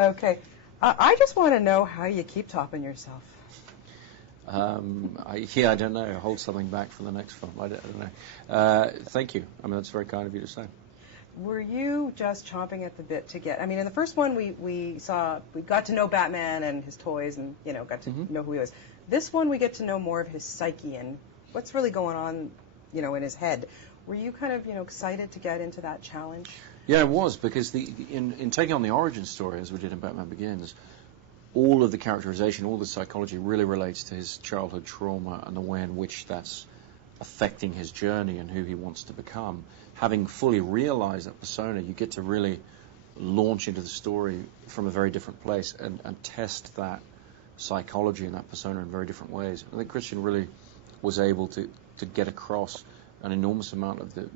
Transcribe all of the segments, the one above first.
Okay. I just want to know how you keep topping yourself. I don't know. Hold something back for the next film. I don't know. Thank you. I mean, that's very kind of you to say. Were you just chomping at the bit to get? I mean, in the first one, we got to know Batman and his toys, and got to know who he was. This one, we get to know more of his psyche and what's really going on, in his head. Were you kind of, excited to get into that challenge? Yeah, it was, because in taking on the origin story, as we did in Batman Begins, all of the characterization, all the psychology really relates to his childhood trauma and the way in which that's affecting his journey and who he wants to become. Having fully realized that persona, you get to really launch into the story from a very different place and test that psychology and that persona in very different ways. I think Christian really was able to get across an enormous amount of the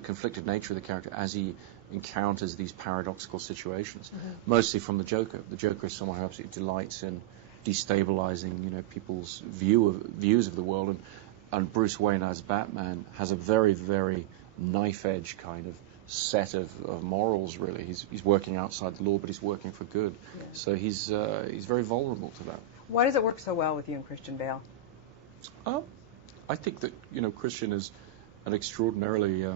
conflicted nature of the character as he encounters these paradoxical situations, mostly from the Joker. The Joker is someone who absolutely delights in destabilizing, people's views of the world, and Bruce Wayne as Batman has a very, very knife-edge kind of set of morals. Really, he's working outside the law, but he's working for good. Yeah. So he's very vulnerable to that. Why does it work so well with you and Christian Bale? I think that Christian is an extraordinarily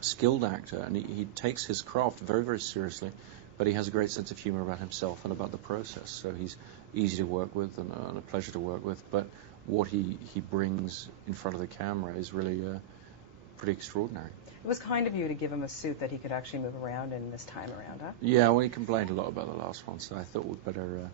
skilled actor, and he takes his craft very, very seriously, but he has a great sense of humor about himself and about the process. So he's easy to work with and a pleasure to work with. But what he brings in front of the camera is really pretty extraordinary. It was kind of you to give him a suit that he could actually move around in this time around, huh? Yeah, well, he complained a lot about the last one, so I thought we'd better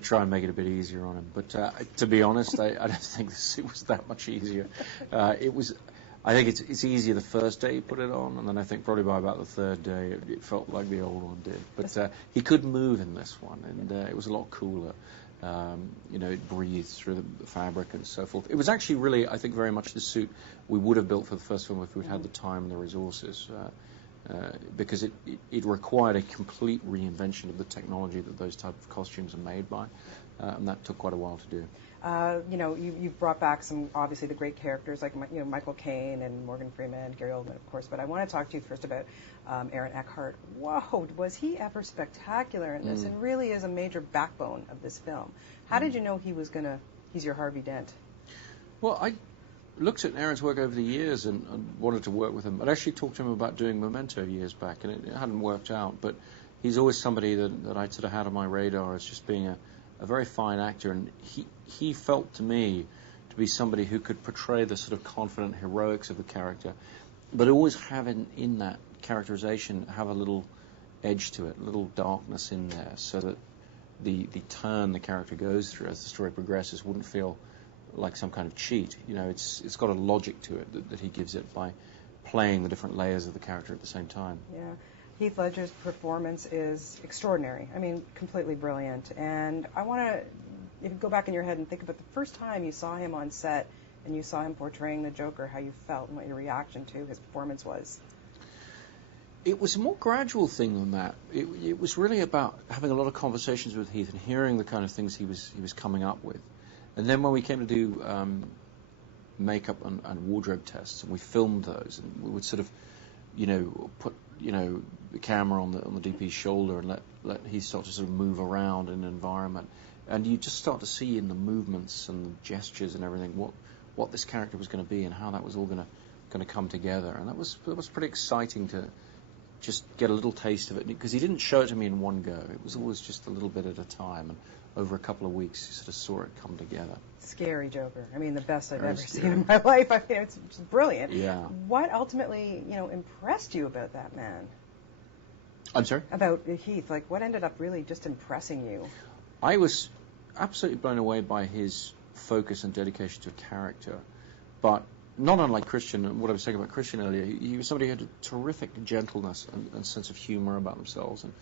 try and make it a bit easier on him. But to be honest, I don't think the suit was that much easier. I think it's easier the first day you put it on, and then I think probably by about the third day it felt like the old one did. But he could move in this one, and it was a lot cooler. It breathed through the fabric and so forth. It was actually really, I think, very much the suit we would have built for the first film if we'd had the time and the resources, because it required a complete reinvention of the technology that those type of costumes are made by, and that took quite a while to do. You've brought back some, obviously, the great characters like Michael Caine and Morgan Freeman, Gary Oldman, of course. But I want to talk to you first about Aaron Eckhart. Whoa, was he ever spectacular in this? And really is a major backbone of this film. How did you know he's your Harvey Dent? Well, I looked at Aaron's work over the years and wanted to work with him. I'd actually talked to him about doing Memento years back, and it hadn't worked out. But he's always somebody that I'd sort of had on my radar as just being a very fine actor, and he felt to me to be somebody who could portray the sort of confident heroics of the character, but always have in that characterization have a little edge to it, a little darkness in there, so that the turn the character goes through as the story progresses wouldn't feel like some kind of cheat. It's got a logic to it that he gives it by playing the different layers of the character at the same time. Yeah. Heath Ledger's performance is extraordinary. I mean, completely brilliant. And I want to, if you go back in your head and think about the first time you saw him on set and you saw him portraying the Joker, how you felt and what your reaction to his performance was. It was a more gradual thing than that. It was really about having a lot of conversations with Heath and hearing the kind of things he was coming up with. And then when we came to do makeup and wardrobe tests, and we filmed those, and we would sort of, put the camera on the DP's shoulder and let he start to sort of move around in an environment, and you just start to see in the movements and the gestures and everything what this character was going to be and how that was all going to come together, and that was pretty exciting to just get a little taste of it, because he didn't show it to me in one go. It was always just a little bit at a time, and over a couple of weeks you sort of saw it come together. Scary Joker. I mean, the best I've ever seen in my life. I mean, it's just brilliant. Yeah. What ultimately, impressed you about that man? I'm sorry? About Heath. Like, what ended up really just impressing you? I was absolutely blown away by his focus and dedication to a character, but not unlike Christian, and what I was saying about Christian earlier, he was somebody who had a terrific gentleness and sense of humor about themselves and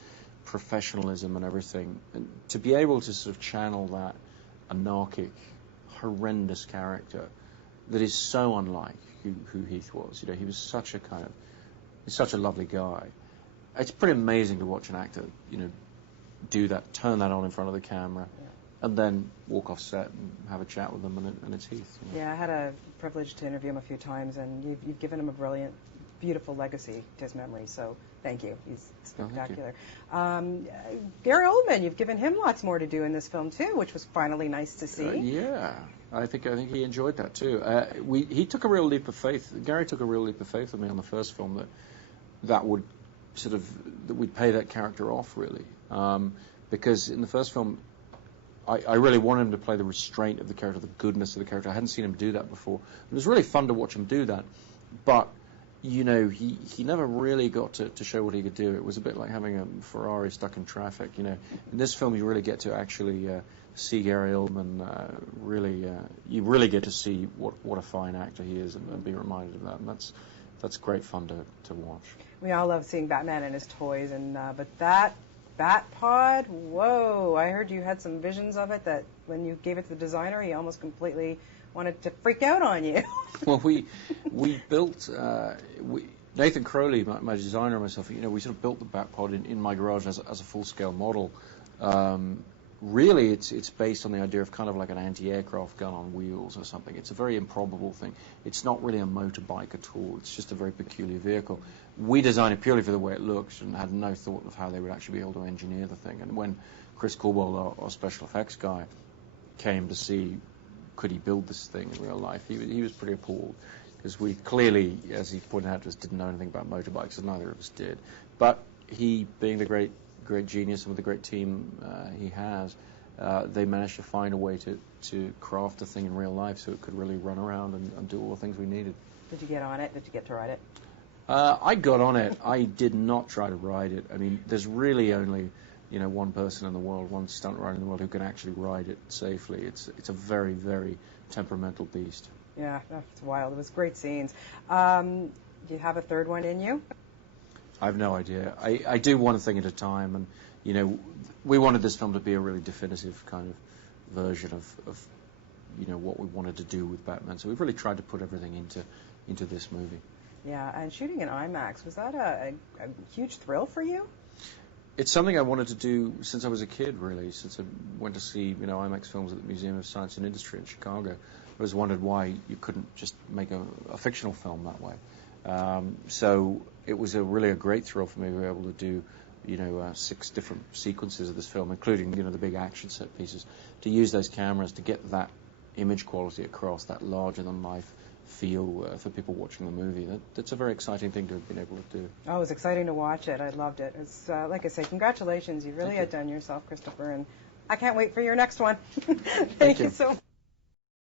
professionalism and everything. And to be able to sort of channel that anarchic, horrendous character that is so unlike who Heath was. He was such a lovely guy. It's pretty amazing to watch an actor, do that, turn that on in front of the camera, and then walk off set and have a chat with them, and it's Heath. Yeah, I had a privilege to interview him a few times, and you've given him a brilliant beautiful legacy to his memory. So thank you. He's spectacular. Thank you. Gary Oldman, you've given him lots more to do in this film too, which was finally nice to see. Yeah, I think he enjoyed that too. He took a real leap of faith. Gary took a real leap of faith with me on the first film that would that we'd pay that character off really, because in the first film, I really wanted him to play the restraint of the character, the goodness of the character. I hadn't seen him do that before. It was really fun to watch him do that, but he never really got to show what he could do. It was a bit like having a Ferrari stuck in traffic. In this film, you really get to actually see Gary Oldman. You really get to see what a fine actor he is, and be reminded of that. And that's great fun to watch. We all love seeing Batman and his toys, but that Batpod, whoa! I heard you had some visions of it that when you gave it to the designer, he almost completely wanted to freak out on you. Well, we built Nathan Crowley, my designer, and myself. We sort of built the Batpod in my garage as a full-scale model. Really, it's based on the idea of kind of like an anti-aircraft gun on wheels or something. It's a very improbable thing. It's not really a motorbike at all. It's just a very peculiar vehicle. We designed it purely for the way it looks and had no thought of how they would actually be able to engineer the thing. And when Chris Corbold, our special effects guy, came to see could he build this thing in real life, he was pretty appalled, because we clearly, as he pointed out to us, didn't know anything about motorbikes, and neither of us did. But he, being the great genius and with the great team he has, they managed to find a way to craft a thing in real life so it could really run around and do all the things we needed. Did you get on it? Did you get to ride it? I got on it. I did not try to ride it. I mean, there's really only one person in the world, one stunt rider in the world who can actually ride it safely. It's a very, very temperamental beast. Yeah, it's wild. It was great scenes. Do you have a third one in you? I have no idea. I do one thing at a time, and we wanted this film to be a really definitive kind of version of what we wanted to do with Batman. So we've really tried to put everything into this movie. Yeah, and shooting in IMAX, was that a huge thrill for you? It's something I wanted to do since I was a kid, really. Since I went to see IMAX films at the Museum of Science and Industry in Chicago, I always wondered why you couldn't just make a fictional film that way. So it was really a great thrill for me to be able to do 6 different sequences of this film, including the big action set pieces, to use those cameras to get that image quality across, that larger than life feel for people watching the movie. That's a very exciting thing to have been able to do. Oh, it was exciting to watch it. I loved it. It's like I say, congratulations. You really outdone yourself, Christopher, and I can't wait for your next one. Thank you so much.